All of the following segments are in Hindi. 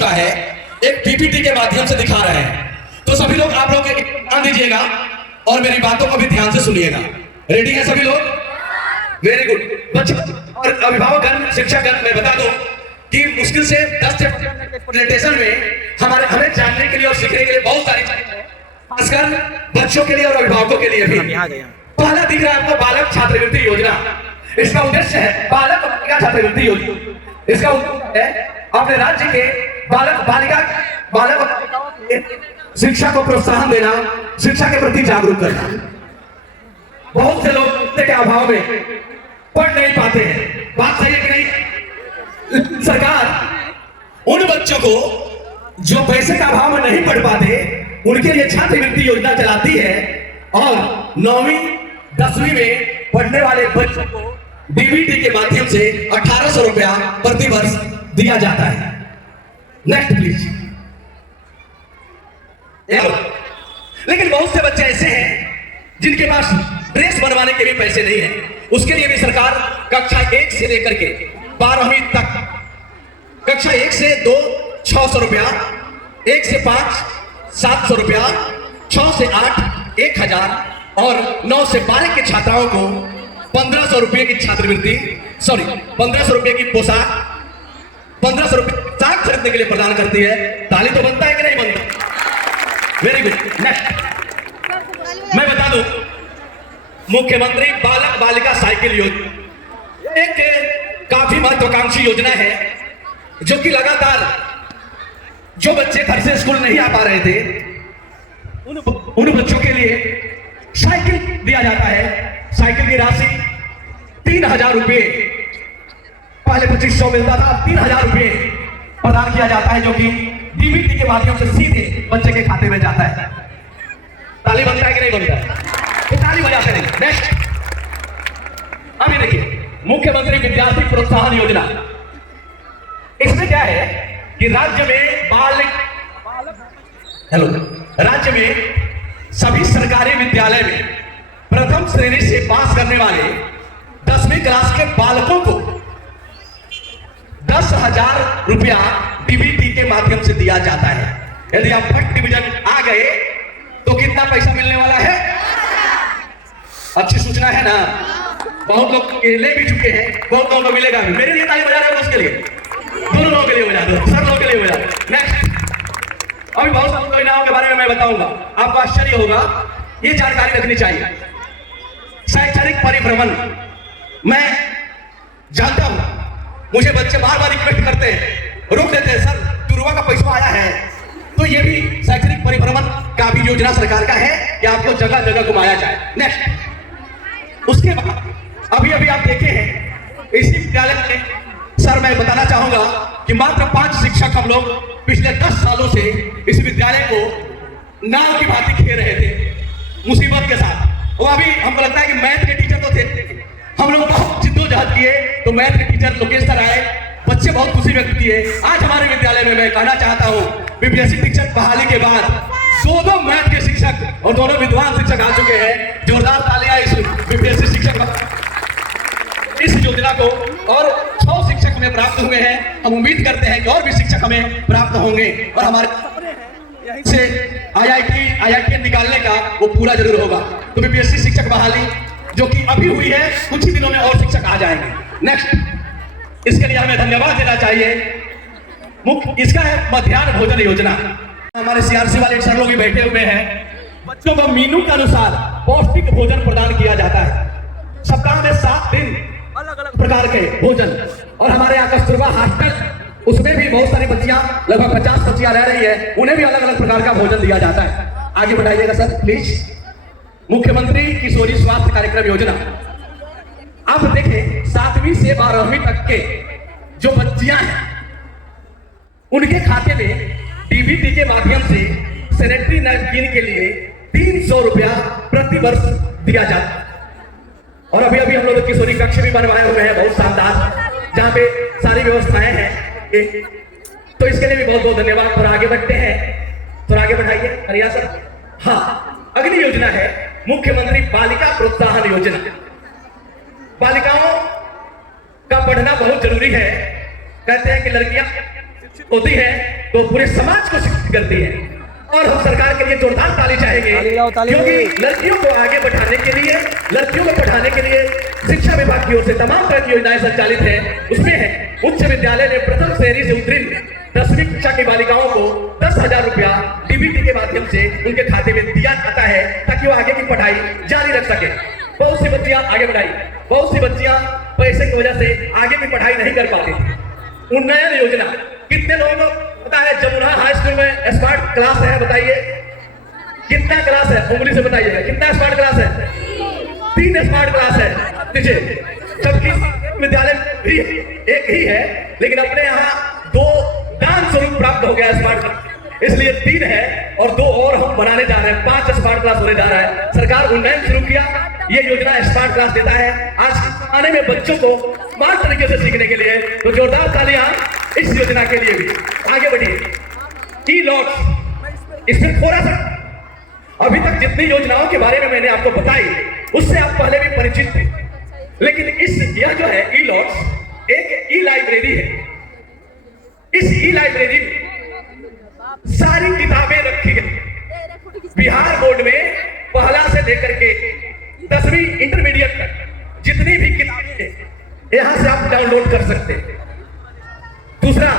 चुका है, एक पीपीटी के माध्यम से दिखा रहे हैं। तो सभी लोग आप लोग ध्यान दीजिएगा और मेरी बातों को भी ध्यान से सुनिएगा। रेडी है सभी लोग? Very good. बच्चों और अभिभावकगण, शिक्षकगण, मैं बता दूं कि मुश्किल से 10 से 15 प्रेजेंटेशन में हमें जानने के लिए और सीखने के लिए बहुत सारी चीजें हैं, खासकर बच्चों के लिए और अभिभावकों के लिए भी। पहला दिख रहा है आपको बालक छात्रवृत्ति योजना। इसका उद्देश्य है बालक बालिका छात्रवृत्ति योजना। इसका उद्देश्य है अपने राज्य के बालक बालिकाओं के शिक्षा को प्रोत्साहन देना, शिक्षा के प्रति जागरूक करना। बहुत से लोग के अभाव में पढ़ नहीं पाते हैं। बात सही है कि नहीं? सरकार उन बच्चों को जो पैसे का अभाव में नहीं पढ़ पाते उनके लिए छात्रवृत्ति योजना चलाती है और 9वीं 10वीं में पढ़ने वाले बच्चों को डीबीटी के माध्यम से 1800 रुपया प्रति वर्ष दिया जाता है। Next please. लेकिन बहुत से बच्चे ऐसे हैं जिनके पास ड्रेस बनवाने के भी पैसे नहीं है। उसके लिए भी सरकार कक्षा 1 से लेकर के 12वीं तक, कक्षा 1 से 2 600 रुपया, 1 से 5 700 रुपया, 6 से 8 1000 और 9 से 12 के छात्राओं को 1500 रुपये की छात्रवृत्ति, 1500 रुपये की पोशाक, 1500 रुपये पोशाक खरीदने के लिए प्रदान करती है। ताली तो बनता है कि नहीं बनता? Very good. नेक्स्ट मैं बता दूं, मुख्यमंत्री बालक बालिका साइकिल योजना एक काफी महत्वाकांक्षी योजना है जो कि लगातार जो बच्चे घर से स्कूल नहीं आ पा रहे थे उन बच्चों के लिए साइकिल दिया जाता है। साइकिल की राशि 3000 रुपये, पहले 2500 मिलता था, 3000 रुपये प्रदान किया जाता है जो कि डीबीटी के माध्यम से सीधे बच्चे के खाते में जाता है। ताली बनता है कि नहीं बनता है? तो ताली बजाते नहीं। नेक्स्ट अभी देखिए, मुख्यमंत्री विद्यार्थी प्रोत्साहन योजना। इसमें क्या है कि राज्य में सभी सरकारी विद्यालय में प्रथम श्रेणी से पास करने वाले 10वीं क्लास के बालकों को 10,000 रुपया डीबीटी के माध्यम से दिया जाता है। यदि आप फर्स्ट डिवीजन आ गए तो कितना पैसा मिलने वाला है? अच्छी सूचना है ना? बहुत लोग ले भी चुके हैं, बहुत लोगों को मिलेगा भी। मेरे लिए ताली बजा रहे हो, उसके लिए, दोनों लोगों के लिए बजा दो, सब लोगों के लिए बजा दो। नेक्स्ट अभी बहुत सारी योजनाओं के बारे में मैं बताऊंगा, आपको आश्चर्य होगा, ये जानकारी रखनी चाहिए। शैक्षणिक परिभ्रमण, मैं जानता हूं मुझे बच्चे बार बार रिक्वेस्ट करते हैं, रोक देते हैं, सर टूरवा का पैसा आया है। तो ये भी शैक्षणिक परिभ्रमण का भी योजना सरकार का है कि आपको जगह जगह घुमाया जाए। नेक्स्ट उसके बाद अभी आप देखे हैं इसी विद्यालय में, सर मैं बताना चाहूंगा कि मात्र 5 शिक्षक हम लोग पिछले 10 सालों से इस विद्यालय को नाव की भांति खेल रहे थे मुसीबत के साथ। और अभी हमको लगता है कि मैथ के टीचर तो थे, हम लोग बहुत जिद्दोजहद किए तो मैथ के टीचर लोकेश सर आए, बच्चे बहुत खुशी व्यक्त किए। आज हमारे विद्यालय में मैं कहना चाहता हूँ बीपीएससी शिक्षक बहाली के बाद 2 मैथ के शिक्षक और दोनों विद्वान शिक्षक आ चुके हैं। जोरदार तालियां इस बीपीएससी शिक्षक इस योजना को, और 6 शिक्षक हमें प्राप्त हुए हैं। हम उम्मीद करते हैं कि और भी शिक्षक हमें प्राप्त होंगे और हमारे से IIT निकालने का वो पूरा जरूर होगा। तो बीपीएससी शिक्षक बहाली जो कि अभी हुई है, कुछ ही दिनों में और शिक्षक आ जाएंगे। नेक्स्ट इसके लिए हमें धन्यवाद देना चाहिए। मुख्य इसका है मध्याह्न भोजन योजना। हमारे सीआरसी वाले सर लोग भी बैठे हुए हैं। बच्चों को मेनू के अनुसार पौष्टिक भोजन प्रदान किया जाता है। सप्ताह में 7 दिन अलग अलग प्रकार के भोजन, और हमारे यहाँ कस्तूरबा हॉस्टल, उसमें भी बहुत सारी बच्चियां, लगभग 50 बच्चियां रह रही है, उन्हें भी अलग अलग प्रकार का भोजन दिया जाता है। आगे बढ़ाइएगा सर प्लीज। मुख्यमंत्री किशोरी स्वास्थ्य कार्यक्रम योजना। आप देखें 7वीं से 12वीं तक के जो बच्चियां हैं उनके खाते में डीबीटी के माध्यम से सैनिटरी नैपकिन के लिए 300 रुपया प्रति वर्ष दिया जाता है। और अभी हम लोग किशोरी कक्ष भी बनवाए हुए हैं, बहुत शानदार, जहाँ पे सारी व्यवस्थाएं हैं। तो इसके लिए भी बहुत बहुत धन्यवाद। थोड़ा आगे बढ़ते हैं, थोड़ा आगे बढ़ाइए करिया सर। हाँ, अगली योजना है मुख्यमंत्री बालिका प्रोत्साहन योजना। बालिकाओं का पढ़ना बहुत जरूरी है। कहते हैं कि लड़कियां होती है तो पूरे समाज को शिक्षित करती है। और हम सरकार के लिए जोरदार ताली चाहेंगे, क्योंकि लड़कियों को आगे बढ़ाने के लिए, लड़कियों को पढ़ाने के लिए शिक्षा विभाग की ओर से तमाम तरह की योजनाएं संचालित हैं। उसमें है उच्च विद्यालय में प्रथम श्रेणी से उत्तीर्ण 10वीं कक्षा की बालिकाओं को 10,000 रुपया डीबीटी के माध्यम से उनके खाते में दिया जाता है, ताकि वो आगे की पढ़ाई जारी रख सके। बहुत सी बच्चियां आगे बढ़ाई, बहुत सी बच्चियां पैसे की वजह से आगे की पढ़ाई नहीं कर पाती थी। उन्नयन योजना, कितने लोगों को पता है जमुना हाई स्कूल में स्मार्ट क्लास है? बताइए कितना क्लास है, उंगली से बताइएगा कितना स्मार्ट क्लास है? 3 स्मार्ट क्लास है। देखिए, जबकि विद्यालय भी एक ही है, लेकिन अपने यहाँ 2 दान स्वरूप प्राप्त हो गया स्मार्ट क्लास, इसलिए 3 है और 2 और हम बनाने जा रहे हैं। 5 स्मार्ट क्लास होने जा रहा है। सरकार उन्नयन शुरू किया, ये योजना स्मार्ट क्लास देता है आज के जमाने में बच्चों को स्मार्ट तरीके से सीखने के लिए। तो जोरदार तालियां इस योजना के लिए भी। आगे बढ़िए। ई-लॉट्स, इसमें थोड़ा सा अभी तक जितनी योजनाओं के बारे में मैंने आपको बताई उससे आप पहले भी परिचित थे, लेकिन यह जो है ई-लॉट्स एक ई लाइब्रेरी है। इस ई लाइब्रेरी में सारी किताबें रखी गई। बिहार बोर्ड में पहला से लेकर के 10वीं इंटरमीडिएट तक जितनी भी किताबें हैं यहां से आप डाउनलोड कर सकते हैं। दूसरा,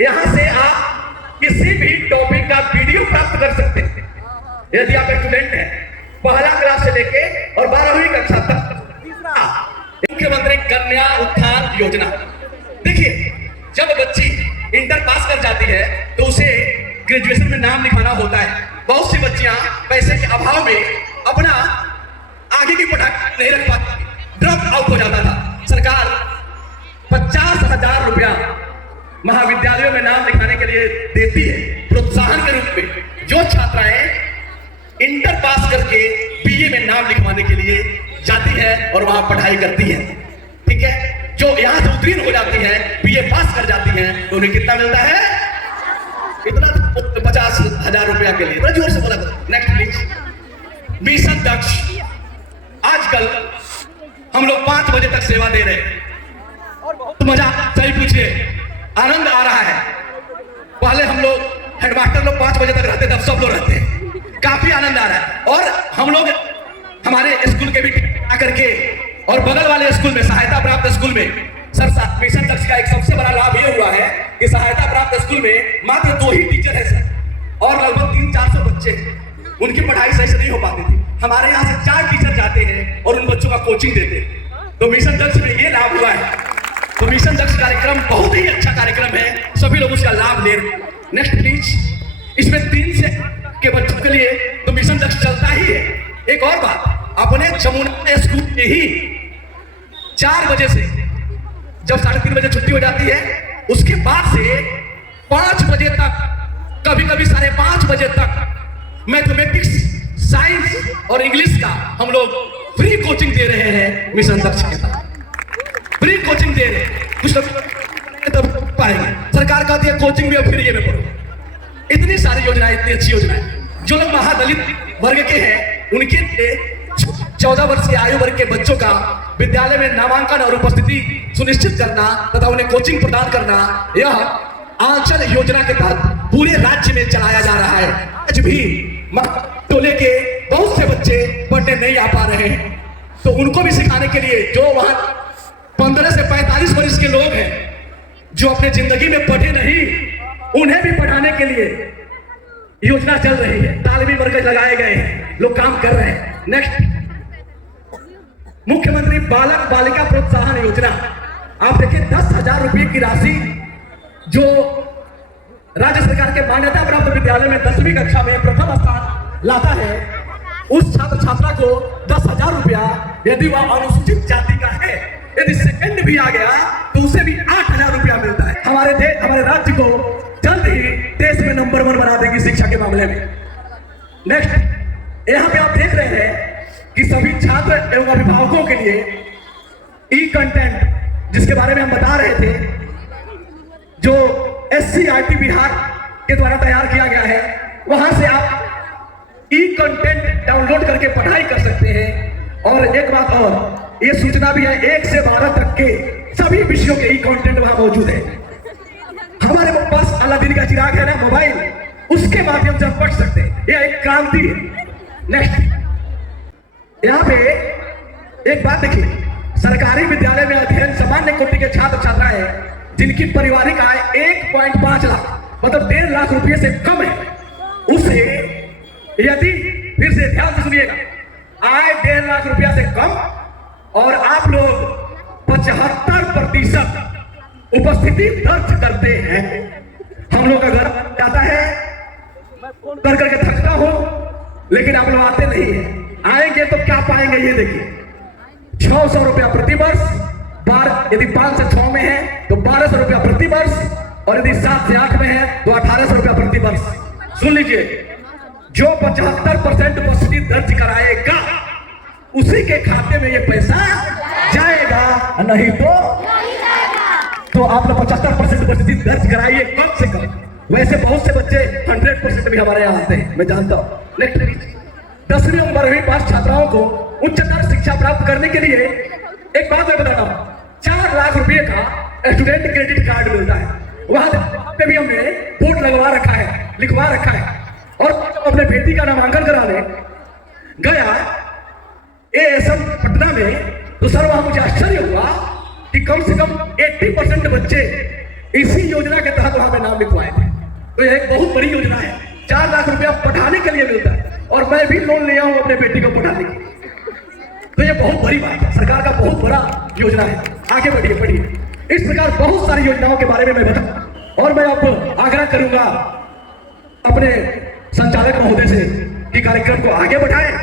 यहां से आप किसी भी टॉपिक का वीडियो प्राप्त कर सकते हैं। यदि आप स्टूडेंट हैं, पहला क्लास से लेके और 12वीं कक्षा तक। मुख्यमंत्री कन्या उत्थान योजना, देखिए जब बच्ची इंटर पास कर जाती है तो उसे ग्रेजुएशन में नाम लिखाना होता है। बहुत सी बच्चियां पैसे के अभाव में अपना आगे की पढ़ाई नहीं रख पाती, ड्रॉप आउट हो जाता था। सरकार 50,000 रुपया महाविद्यालयों में नाम लिखाने के लिए देती है प्रोत्साहन के रूप में। जो छात्राएं इंटर पास करके बीए में नाम लिखवाने के लिए जाती है और वहां पढ़ाई करती है, ठीक है, जो यहां से उत्तीर्ण हो जाती है, बीए पास कर जाती है, तो उन्हें कितना मिलता है? इतना 50,000 रुपया के लिए। जोर से बोला। Next please. मिशन दक्ष, आजकल हम लोग 5 बजे तक सेवा दे रहे हैं और बहुत मजा, सही पूछिए, आनंद आ रहा है। पहले हम लोग हेडमास्टर लोग 5 बजे तक रहते थे, अब सब लोग रहते हैं, काफी आनंद आ रहा है। और हम लोग हमारे स्कूल के भी आकर के और बगल वाले स्कूल में, सहायता प्राप्त स्कूल में, सर मिशन दक्ष का एक सबसे बड़ा लाभ ये हुआ है कि सहायता प्राप्त स्कूल में मात्र 2 ही टीचर है सर, और लगभग 300-400 बच्चे, उनकी पढ़ाई सही से नहीं हो पाती थी। हमारे यहाँ से 4 टीचर जाते हैं और उन बच्चों का कोचिंग देते हैं। तो मिशन दक्ष में ये लाभ हुआ है। तो मिशन दक्ष कार्यक्रम बहुत ही अच्छा कार्यक्रम है, सभी लोग उसका लाभ ले। Next please. इसमें 3 से के बच्चों के लिए तो मिशन दक्ष चलता ही है। एक और बात, अपने जमुना स्कूल में ही 4 बजे से जब 3:30 बजे छुट्टी हो जाती है, उसके बाद से 5 बजे तक, कभी कभी 5:30 बजे तक मैथमेटिक्स, साइंस और इंग्लिश का हम लोग फ्री कोचिंग दे रहे हैं। मिशन दक्ष के साथ फ्री कोचिंग दे रहे हैं। कुछ लोग तब पाएंगे, सरकार कहती है कोचिंग भी अब फ्री में पढ़ो। इतनी सारी योजनाएं, इतनी अच्छी योजनाएं। जो लोग महादलित वर्ग के हैं उनके लिए 14 वर्षीय आयु वर्ग के बच्चों का विद्यालय में नामांकन और उपस्थिति सुनिश्चित करना तथा उन्हें कोचिंग प्रदान करना, यह आंचल योजना के तहत पूरे राज्य में चलाया जा रहा है। आज भी टोले के बहुत से बच्चे पढ़ने नहीं आ पा रहे हैं, तो उनको भी सिखाने के लिए, जो वहां 15 से 45 वर्ष के लोग हैं जो अपने जिंदगी में पढ़े नहीं, उन्हें भी पढ़ाने के लिए योजना चल रही है। तालीमी मरकज लगाए गए हैं, लोग काम कर रहे हैं। नेक्स्ट, मुख्यमंत्री बालक बालिका प्रोत्साहन योजना। आप देखिए 10,000 रुपये की राशि जो राज्य सरकार के मान्यता प्राप्त विद्यालय में 10वीं कक्षा में प्रथम स्थान लाता है, उस छात्र छात्रा को 10,000 रुपया, यदि वह अनुसूचित जाति का है, यदि सेकंड भी आ गया तो उसे भी 8,000 रुपया मिलता है। हमारे राज्य को जल्द ही देश में नंबर 1 बना देगी शिक्षा के मामले में। नेक्स्ट, यहाँ पे आप देख रहे हैं कि सभी छात्र एवं अभिभावकों के लिए ई कंटेंट, जिसके बारे में हम बता रहे थे, जो SCRT बिहार के द्वारा तैयार किया गया है, वहां से आप ई कंटेंट डाउनलोड करके पढ़ाई कर सकते हैं। और एक बात और, ये सूचना भी है 1 से 12 तक के सभी विषयों के ई कंटेंट वहां मौजूद है। हमारे पास अलादीन का चिराग है ना मोबाइल, उसके माध्यम से हम पढ़ सकते हैं। यह एक क्रांति है। नेक्स्ट, यहाँ पे एक बात देखिए, सरकारी विद्यालय में अध्ययन सामान्य कोटि के छात्र छात्राएं जिनकी पारिवारिक आय 1.5 लाख मतलब 1.5 लाख रुपए से कम है, उसे यदि, फिर से ध्यान से सुनिएगा, आय 1.5 लाख रुपया से कम और आप लोग 75% उपस्थिति दर्ज करते हैं। हम लोग का घर जाता है, कर करके थकता हो, लेकिन आप लोग आते नहीं है। आएंगे तो क्या पाएंगे ये देखिए, 600 रुपया प्रति वर्ष, यदि 5 से 6 में है तो 1200 रुपया प्रति वर्ष, और यदि 7 से 8 में है तो 1800 रुपया प्रति वर्ष। सुन लीजिए, जो 75% उपस्थिति दर्ज कराएगा उसी के खाते में ये पैसा जाएगा, नहीं तो आप लोग 75% उपस्थिति दर्ज कराइए कम से कम। वैसे बहुत से बच्चे 100% भी हमारे यहाँ आते हैं, मैं जानता हूँ। नेक्स्ट, 10वीं और 12वीं पास छात्राओं को उच्चतर शिक्षा प्राप्त करने के लिए एक बात मैं बताता हूँ, 4 लाख रुपए का स्टूडेंट क्रेडिट कार्ड मिलता है। वहां पे भी हमने बोर्ड लगवा रखा है, लिखवा रखा है। और अपने बेटी का नामांकन कराने गया एएसएम पटना में, तो सर वहां मुझे आश्चर्य हुआ कि कम से कम 80% बच्चे इसी योजना के तहत वहां पे नाम लिखवाए थे। तो यह एक बहुत बड़ी योजना है, 4 लाख रुपया पढ़ाने के लिए मिलता है, और मैं भी लोन लिया हूं अपने बेटी को पढ़ाने के लिए। तो ये बहुत बड़ी बात है, सरकार का बहुत बड़ा योजना है। आगे बढ़िए, पढ़िए। इस प्रकार बहुत सारी योजनाओं के बारे में मैं बताऊं, और मैं अब आग्रह करूंगा अपने संचालक महोदय से कि कार्यक्रम को आगे बढ़ाएं